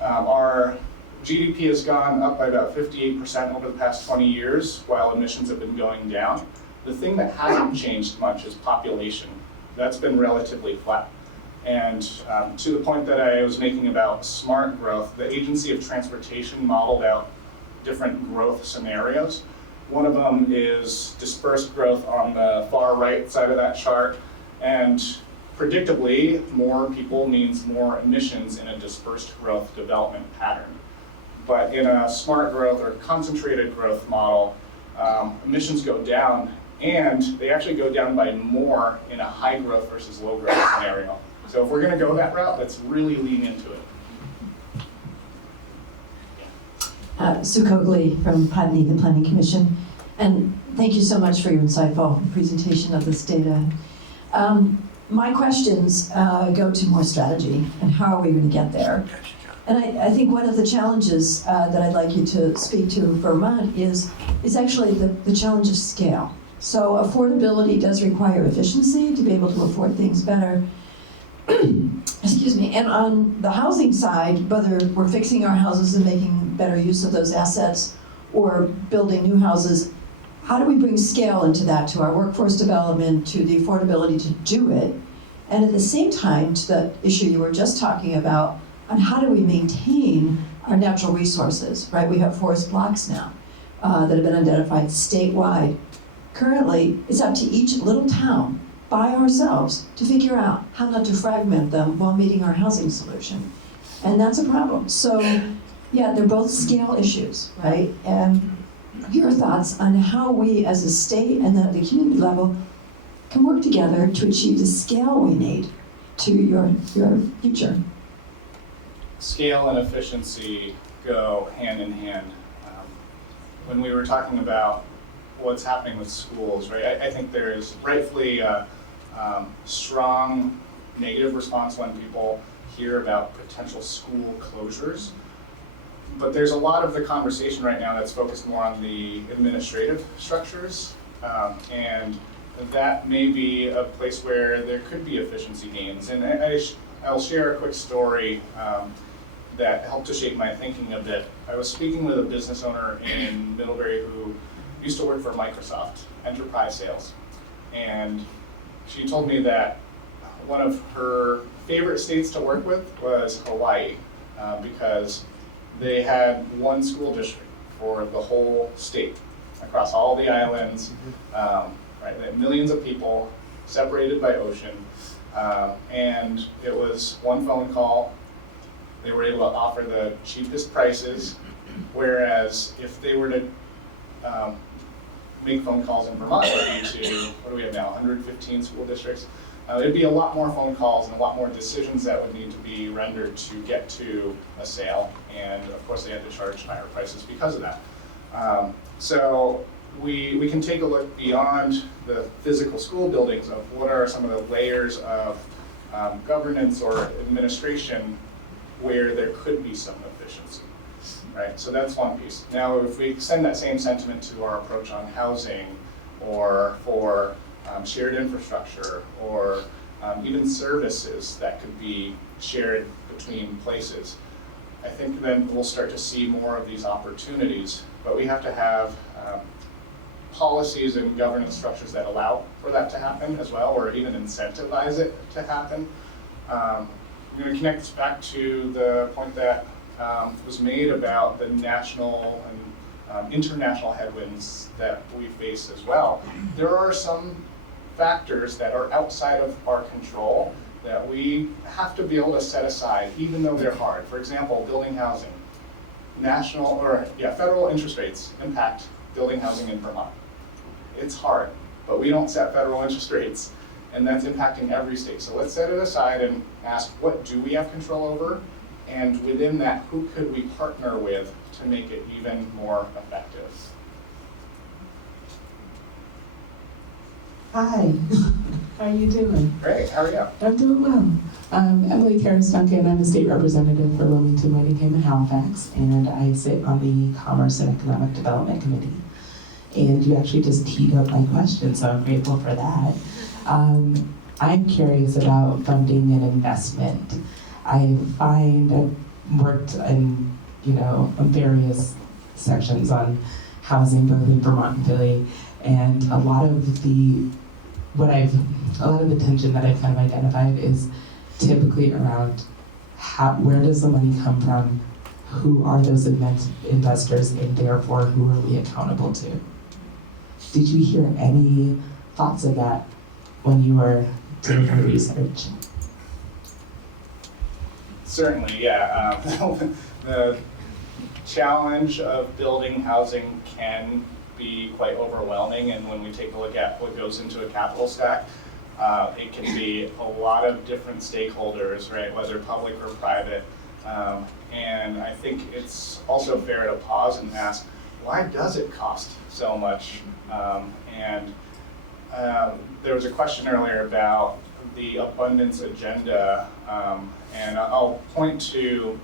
our GDP has gone up by about 58% over the past 20 years, while emissions have been going down. The thing that hasn't changed much is population. That's been relatively flat. And to the point that I was making about smart growth, the Agency of Transportation modeled out different growth scenarios. One of them is dispersed growth on the far right side of that chart. And predictably, more people means more emissions in a dispersed growth development pattern. But in a smart growth or concentrated growth model, emissions go down, and they actually go down by more in a high growth versus low growth scenario. So if we're going to go that route, let's really lean into it. Sue Cogley from Padney, the Planning Commission. And thank you so much for your insightful presentation of this data. My questions go to more strategy and how are we going to get there? And I think one of the challenges that I'd like you to speak to in Vermont is actually the challenge of scale. So affordability does require efficiency to be able to afford things better. Excuse me. And on the housing side, whether we're fixing our houses and making better use of those assets or building new houses, how do we bring scale into that, to our workforce development, to the affordability to do it, and at the same time to the issue you were just talking about on how do we maintain our natural resources, right? We have forest blocks now that have been identified statewide. Currently, it's up to each little town by ourselves to figure out how not to fragment them while meeting our housing solution. And that's a problem. So, yeah, they're both scale issues, right? And your thoughts on how we as a state and at the community level can work together to achieve the scale we need to your future. Scale and efficiency go hand in hand. When we were talking about what's happening with schools, right, I think there is rightfully a strong negative response when people hear about potential school closures. But there's a lot of the conversation right now that's focused more on the administrative structures, and that may be a place where there could be efficiency gains. And I'll share a quick story that helped to shape my thinking a bit. I was speaking with a business owner in Middlebury who used to work for Microsoft, enterprise sales. And she told me that one of her favorite states to work with was Hawaii, because they had one school district for the whole state, across all the islands, right? They had millions of people separated by ocean, and it was one phone call. They were able to offer the cheapest prices, whereas if they were to make phone calls in Vermont, it would be to, what do we have now, 115 school districts? It'd be a lot more phone calls and a lot more decisions that would need to be rendered to get to a sale. And of course, they had to charge higher prices because of that. So we can take a look beyond the physical school buildings of what are some of the layers of governance or administration where there could be some efficiency, right? So that's one piece. Now, if we extend that same sentiment to our approach on housing or for shared infrastructure or even services that could be shared between places, I think then we'll start to see more of these opportunities, but we have to have policies and governance structures that allow for that to happen as well, or even incentivize it to happen. I'm going to connect this back to the point that was made about the national and international headwinds that we face as well. There are some factors that are outside of our control that we have to be able to set aside, even though they're hard. For example, building housing. Federal interest rates impact building housing in Vermont. It's hard, but we don't set federal interest rates, and that's impacting every state. So let's set it aside and ask, what do we have control over? And within that, who could we partner with to make it even more effective? Hi, how are you doing? Great, how are you? I'm doing well. I'm Emily Terrace Duncan. I'm a state representative for Wilmington, Whitingham, and Halifax, and I sit on the Commerce and Economic Development Committee. And you actually just teed up my question, so I'm grateful for that. I'm curious about funding and investment. I've worked in, various sections on housing, both in Vermont and Philly, and a lot of the tension that I've kind of identified is typically around where does the money come from, who are those investors, and therefore who are we accountable to? Did you hear any thoughts of that when you were doing your research? Certainly, yeah. The challenge of building housing can be quite overwhelming, and when we take a look at what goes into a capital stack, it can be a lot of different stakeholders, right, whether public or private. And I think it's also fair to pause and ask, why does it cost so much? There was a question earlier about the abundance agenda, and I'll point to,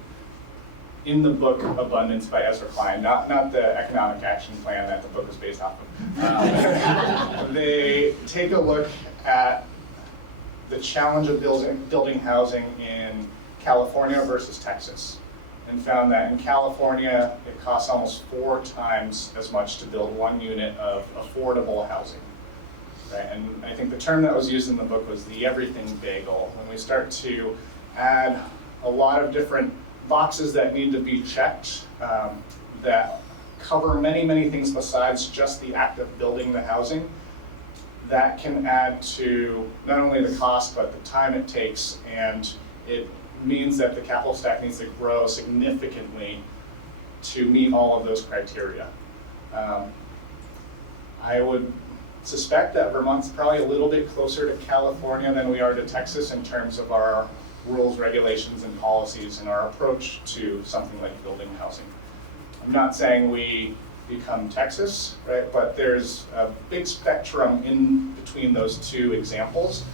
in the book Abundance by Ezra Klein, not the economic action plan that the book is based off of. They take a look at the challenge of building housing in California versus Texas, and found that in California it costs almost 4 times as much to build 1 unit of affordable housing. Right? And I think the term that was used in the book was the everything bagel. When we start to add a lot of different boxes that need to be checked that cover many, many things besides just the act of building the housing, that can add to not only the cost, but the time it takes, and it means that the capital stack needs to grow significantly to meet all of those criteria. I would suspect that Vermont's probably a little bit closer to California than we are to Texas in terms of our rules, regulations, and policies, and our approach to something like building housing. I'm not saying we become Texas, right? But there's a big spectrum in between those two examples,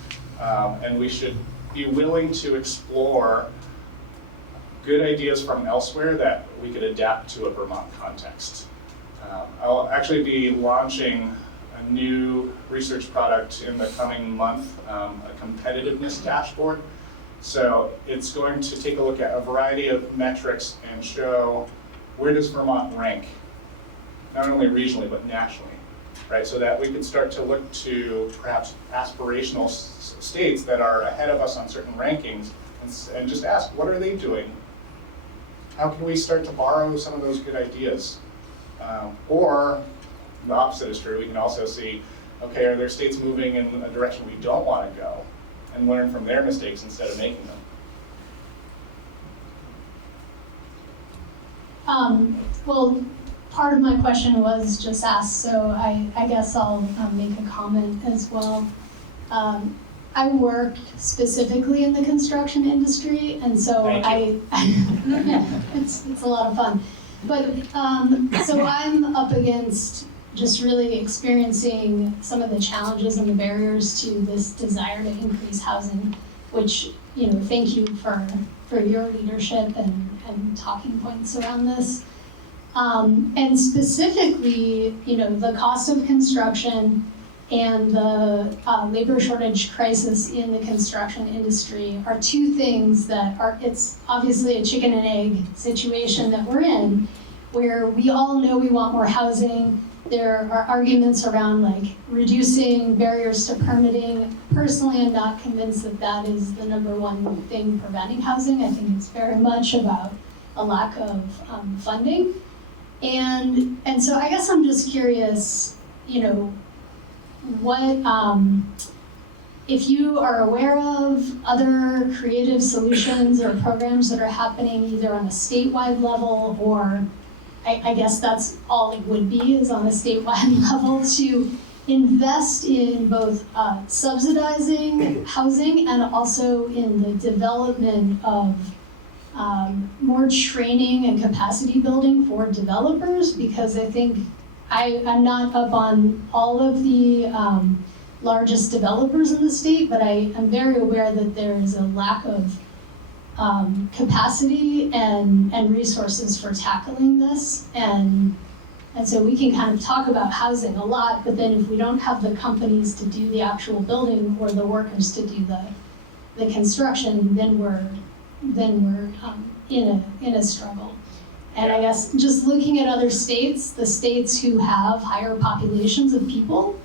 and we should be willing to explore good ideas from elsewhere that we could adapt to a Vermont context. I'll actually be launching a new research product in the coming month, a competitiveness dashboard. So it's going to take a look at a variety of metrics and show where does Vermont rank, not only regionally, but nationally, right? So that we could start to look to perhaps aspirational states that are ahead of us on certain rankings and just ask, what are they doing? How can we start to borrow some of those good ideas? Or the opposite is true. We can also see, okay, are there states moving in a direction we don't want to go, and learn from their mistakes instead of making them? Well, part of my question was just asked, so I guess I'll make a comment as well. I work specifically in the construction industry, and so it's a lot of fun. But so I'm up against just really experiencing some of the challenges and the barriers to this desire to increase housing, which, thank you for your leadership and talking points around this. And specifically, the cost of construction and the labor shortage crisis in the construction industry are two things that it's obviously a chicken and egg situation that we're in, where we all know we want more housing. There are arguments around reducing barriers to permitting. Personally, I'm not convinced that that is the #1 thing preventing housing. I think it's very much about a lack of funding. And so I guess I'm just curious, what, if you are aware of other creative solutions or programs that are happening either on a statewide level, or I guess that's all it would be, is on a statewide level, to invest in both subsidizing housing and also in the development of more training and capacity building for developers, because I think I'm not up on all of the largest developers in the state, but I am very aware that there is a lack of capacity and resources for tackling this. And And so we can kind of talk about housing a lot, but then if we don't have the companies to do the actual building or the workers to do the construction, then we're in a struggle. And I guess just looking at other states, the states who have higher populations of people,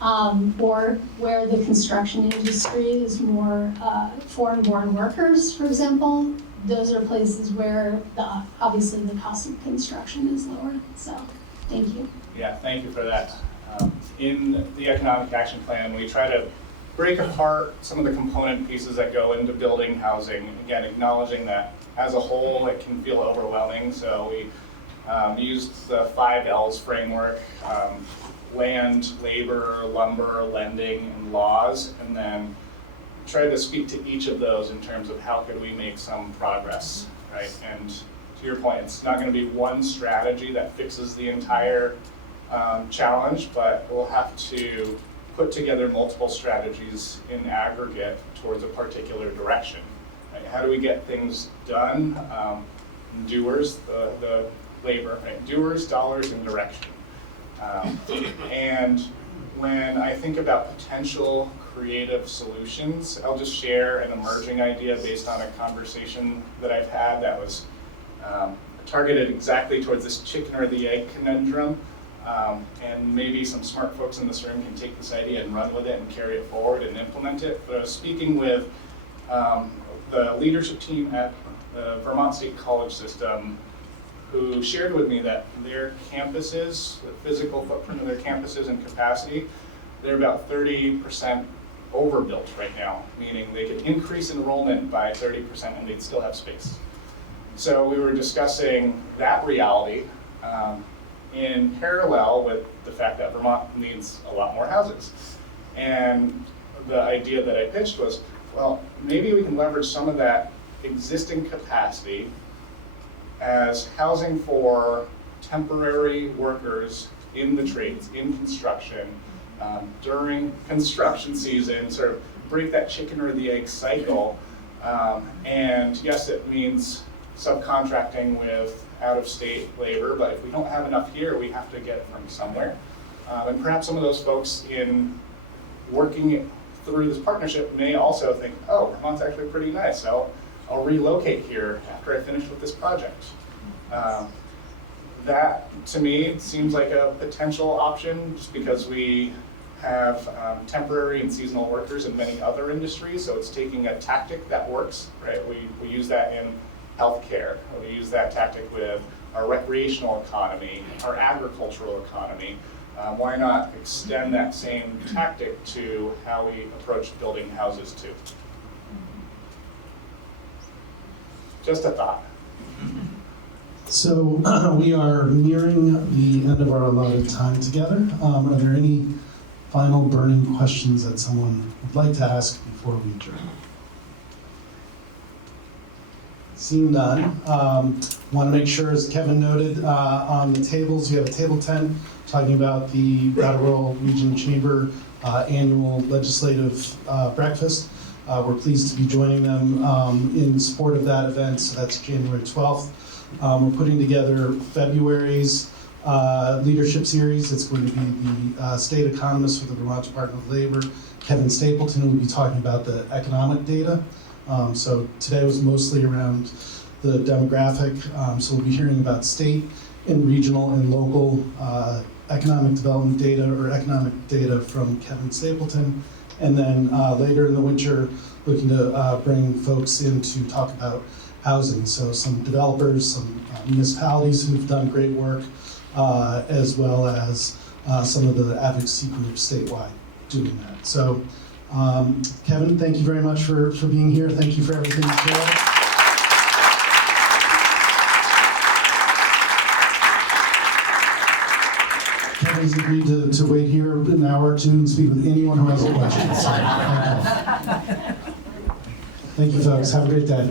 or where the construction industry is more foreign-born workers, for example, those are places where obviously the cost of construction is lower. So, thank you. Yeah, thank you for that. In the Economic Action Plan, we try to break apart some of the component pieces that go into building housing. Again, acknowledging that as a whole, it can feel overwhelming. So we used the 5 L's framework, land, labor, lumber, lending, and laws, and then try to speak to each of those in terms of how could we make some progress, right? And to your point, it's not going to be one strategy that fixes the entire challenge, but we'll have to put together multiple strategies in aggregate towards a particular direction. Right? How do we get things done? Doers, the labor, right? Doers, dollars, and direction. And when I think about potential creative solutions, I'll just share an emerging idea based on a conversation that I've had that was targeted exactly towards this chicken or the egg conundrum. And maybe some smart folks in this room can take this idea and run with it and carry it forward and implement it. But I was speaking with the leadership team at the Vermont State College System, who shared with me that their campuses, the physical footprint of their campuses and capacity, they're about 30% overbuilt right now, meaning they could increase enrollment by 30% and they'd still have space. So we were discussing that reality in parallel with the fact that Vermont needs a lot more houses. And the idea that I pitched was, well, maybe we can leverage some of that existing capacity as housing for temporary workers in the trades, in construction, during construction season, sort of break that chicken or the egg cycle. And yes, it means subcontracting with out-of-state labor, but if we don't have enough here, we have to get it from somewhere. And perhaps some of those folks in working through this partnership may also think, oh, Vermont's actually pretty nice, so I'll relocate here after I finish with this project. That, to me, seems like a potential option just because we have temporary and seasonal workers in many other industries, so it's taking a tactic that works, right? We use that in healthcare. We use that tactic with our recreational economy, our agricultural economy. Why not extend that same tactic to how we approach building houses too? Just a thought. So we are nearing the end of our allotted time together. Are there any final burning questions that someone would like to ask before we adjourn? Seeing none, want to make sure, as Kevin noted, on the tables, you have a table 10 talking about the Brattleboro Region Chamber annual legislative breakfast. We're pleased to be joining them in support of that event, so that's January 12th. We're putting together February's leadership series. It's going to be the state economist for the Vermont Department of Labor, Kevin Stapleton, who will be talking about the economic data. So today was mostly around the demographic. So we'll be hearing about state and regional and local economic development data or economic data from Kevin Stapleton. And then later in the winter, looking to bring folks in to talk about housing. So some developers, some municipalities who've done great work, as well as some of the advocacy groups statewide doing that. So Kevin, thank you very much for being here. Thank you for everything you shared. Kevin's agreed to wait here an hour or two and speak with anyone who has a question. So, thank you, folks. Have a great day.